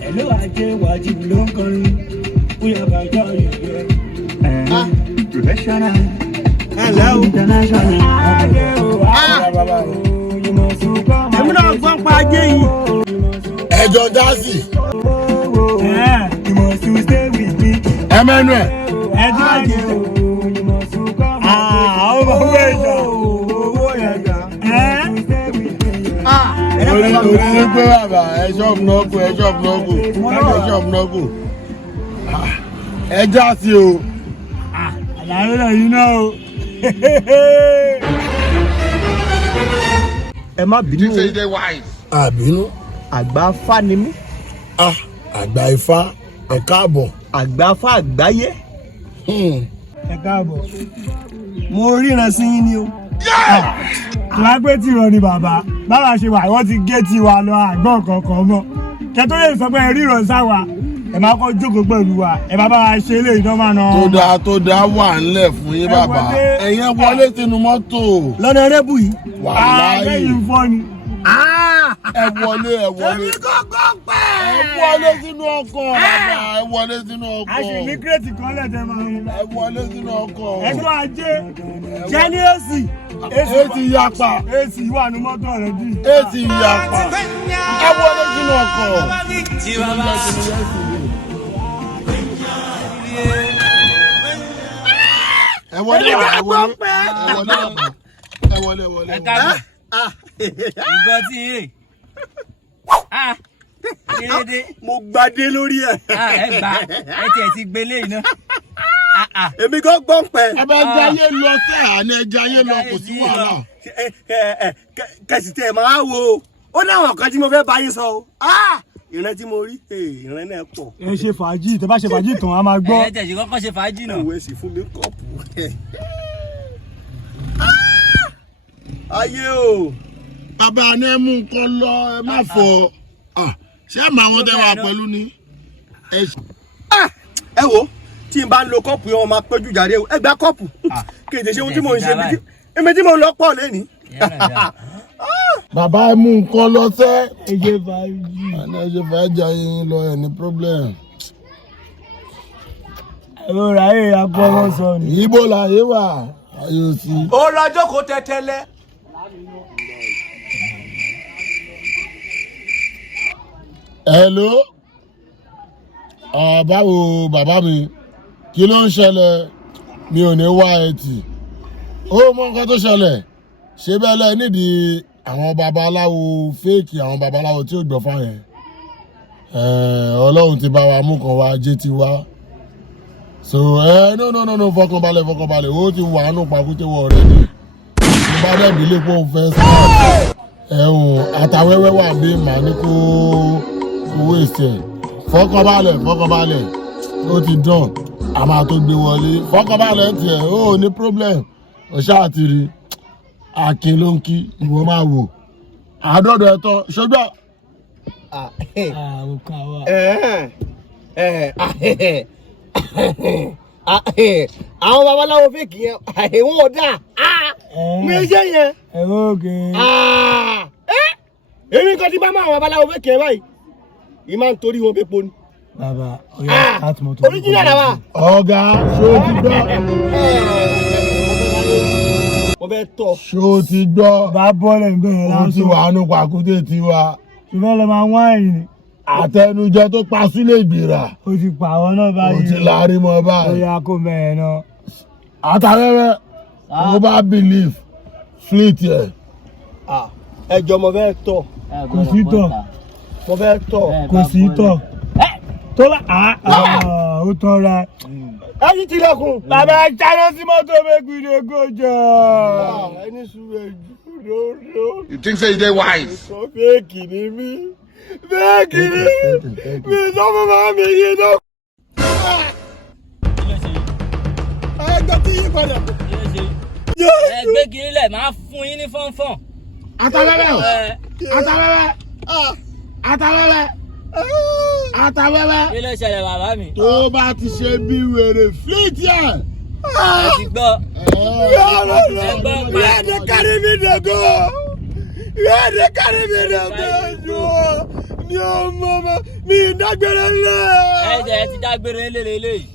Hello, AGBA ló ń kọrin. Bóyá bàjọ́ yìí. Professional. Hello. International. Èmi náà gbọ́ pa ajé yìí. Ẹjọ́ dásì. Emmanuel. Ẹjọ́ ajé o. Ọmọ owó ẹ̀jọ̀. Owó ẹ̀jọ̀. Orí pé bàbá ẹjọ́ ọ̀pọ̀lọpọ̀. Ẹjọ́ sí o. Àlàyé náà yìí náà o. Ẹ má bínú o. Àbínú. Àgbà Ifá ni mí. Àgbà Ifá ẹ káàbọ̀. Àgbà Ifá àgbáyé. Ẹ káàbọ̀. Mo ríran sí yín ni o. Lágbé tí ìrọ̀ ni bàbá ṣe wà wọ́n ti gé tiwa lọ àgbọ̀n kankan mọ́. Kẹ́tọ́ lè sọ pé ẹ ríran sáwa ẹ máa kọ́ jókòó pẹ̀lú wa ẹ bá wa ṣe ilé ìdánmà náà. Tó dáa wà ńlẹ̀ fún yín bàbá. Ẹ̀yin wọlé sínú mọ́tò. Lọ́nà rẹ́bù yìí. Wàláhì. Lẹ́yìn fọ́ ni. Ẹ wọlé. Èmi kọ́kọ́ pẹ́. Ẹ wọlé sínú ọkọ̀ bàbá. Ẹ wọlé sínú ọkọ̀. A sì ní kírètì kan lẹ́tẹ̀ máa ń. Ẹ wọlé sínú ọkọ̀. Ẹjọ́ ajé jẹ́ ní èsì. Èsì yapa. Èsì wà ní mọ́tò rẹ̀ bí. Èsì yapa. Ẹ wọlé sínú ọkọ̀. Ẹ wọlé. Nǹkan tí ń rè. Mo gbadé lórí ẹ̀. Ẹ gbà ẹ tiẹ̀ ti gbélé iná. Èmi kan gbọ́n pẹ́. Ẹ bẹ jayé lọ sẹ́ àní ẹ jayé lọ kò sí wàhálà. Kẹ̀sì tẹ̀ máa wo. Ó láwọn kan tí mo fẹ́ bá yín sọ o. Ìran tí mo rí ìran náà pọ̀. Ẹ ṣe fàájì tẹ bá ṣe fàájì tán a máa gbọ́. Ẹ tẹ̀sí kọ́kọ́ ṣe fàájì náà. Ìwé sì fún mi kọ́ọ̀pù. Ayé o. Bàbá ni ẹ mú nǹkan lọ ẹ má fọ. Ṣé àmọ́ àwọn tẹ́ wà pẹ̀lú ni? Ẹ wo tí n bá ń lo kọ́ọ̀pù yẹn wọ́n máa péjú jáde ẹ gba kọ́ọ̀pù. Kéde ṣe ohun tí mò ń ṣe èmi tí mò ń lọ pọ̀ lẹ́ni. Bàbá ẹ mú nǹkan lọ sẹ́. Ẹ ṣe fàájì. Ẹ ṣe fàájì yín lọ ẹ̀ ní problem. Ẹ̀rọ ràyè agbọ́wọ́ sọ ni. Ibo làyè wà ayé òsì. Ó lọ jókòó tẹ́tẹ́lẹ́. Hello. Báwo bàbá mi kí ló ń ṣẹlẹ̀ mi ò ní wá ẹtì. Ó mọ nǹkan tó ṣẹlẹ̀ ṣé bẹ́ẹ̀ lẹ́ nídìí àwọn babaláwo fẹ́ẹ̀kì àwọn babaláwo tí ó gbọ́ fáyẹn. Ọlọ́run ti bá wa mú kan wá jẹ́ ti wá. So no fọkànbalẹ̀ ó ti wà nù pàkúté wọ̀ rẹ̀ ni. Mo bá dẹ̀bi lé pé òun fẹ́ sáà. Àtàwẹ́wẹ́ wà bí màá ní kó owó ìsẹ̀. Fọkànbalẹ̀ ó ti dán a máa tó gbé wọlé. Fọkànbalẹ̀ tiẹ̀ ó ní problem ọ̀ṣà àti rí akin ló ń kí ìwọ máa wò. Àádọ́dọ̀ ẹ̀tọ́ ṣogbà. Àwọn babaláwo fèkì yẹn wọn ò dáa mi ṣe yẹn. Èmi kan ti bá máa àwọn babaláwo fèkì yẹn báyìí yìí máa ń torí wọn bẹ́ẹ̀ pọ̀ ni. Bàbá ọ̀yà láti mọ́tò. Oríjìnà náà wà. Ọ̀gá ṣó ti gbọ́. Mo fẹ́ tọ̀. Ṣó ti gbọ́. Bá bọ́ọ̀lẹ̀ ń bẹ̀rẹ̀ lásán. Ó ti wà nù pàkúté tiwa. Ìfẹ́ lọ máa wá ẹ̀yìn ni. Àtẹnujẹ tó pa sílé ìgbìrà. Ó ti pa àwọn náà báyìí. Ó ti láàrin mọ́ báyìí. Ó yá kó bẹ̀rẹ̀ náà. Àtàwẹ́wẹ́ mo bá believe fleet yẹ. Ẹjọ́ mo fẹ́ tọ̀. Kò sí tọ̀. Mo fẹ́ tọ̀. Kò sí tọ̀. Tó bá ó tọ́ra. Ẹyin tilẹ̀kùn. Bàbá jáde sí mọ́tò méjì gòjò. Ẹni sùúrù ẹ̀jú lóró. You think say you dey wise? Sọ fẹ́ẹ̀kì ni mí. Fẹ́ẹ̀kì ni mi sọ fún màmá mi yìí náà. Ẹgbẹ́ tí yí padà. Ẹgbẹ́ kiri lẹ̀ máa fún yín ní fọ́nfọ́n. Àtàwẹ́wẹ́ Kí ló ṣẹlẹ̀ bàbá mi? tó bá ti ṣe bí wèrè fleet yẹ. Ẹ ti gbọ́. Where they carry me dey go? mi ò mọ̀ mọ́ mi dágbére lé. ẹ jẹ́ ẹ ti dágbére lélẹ́yìí.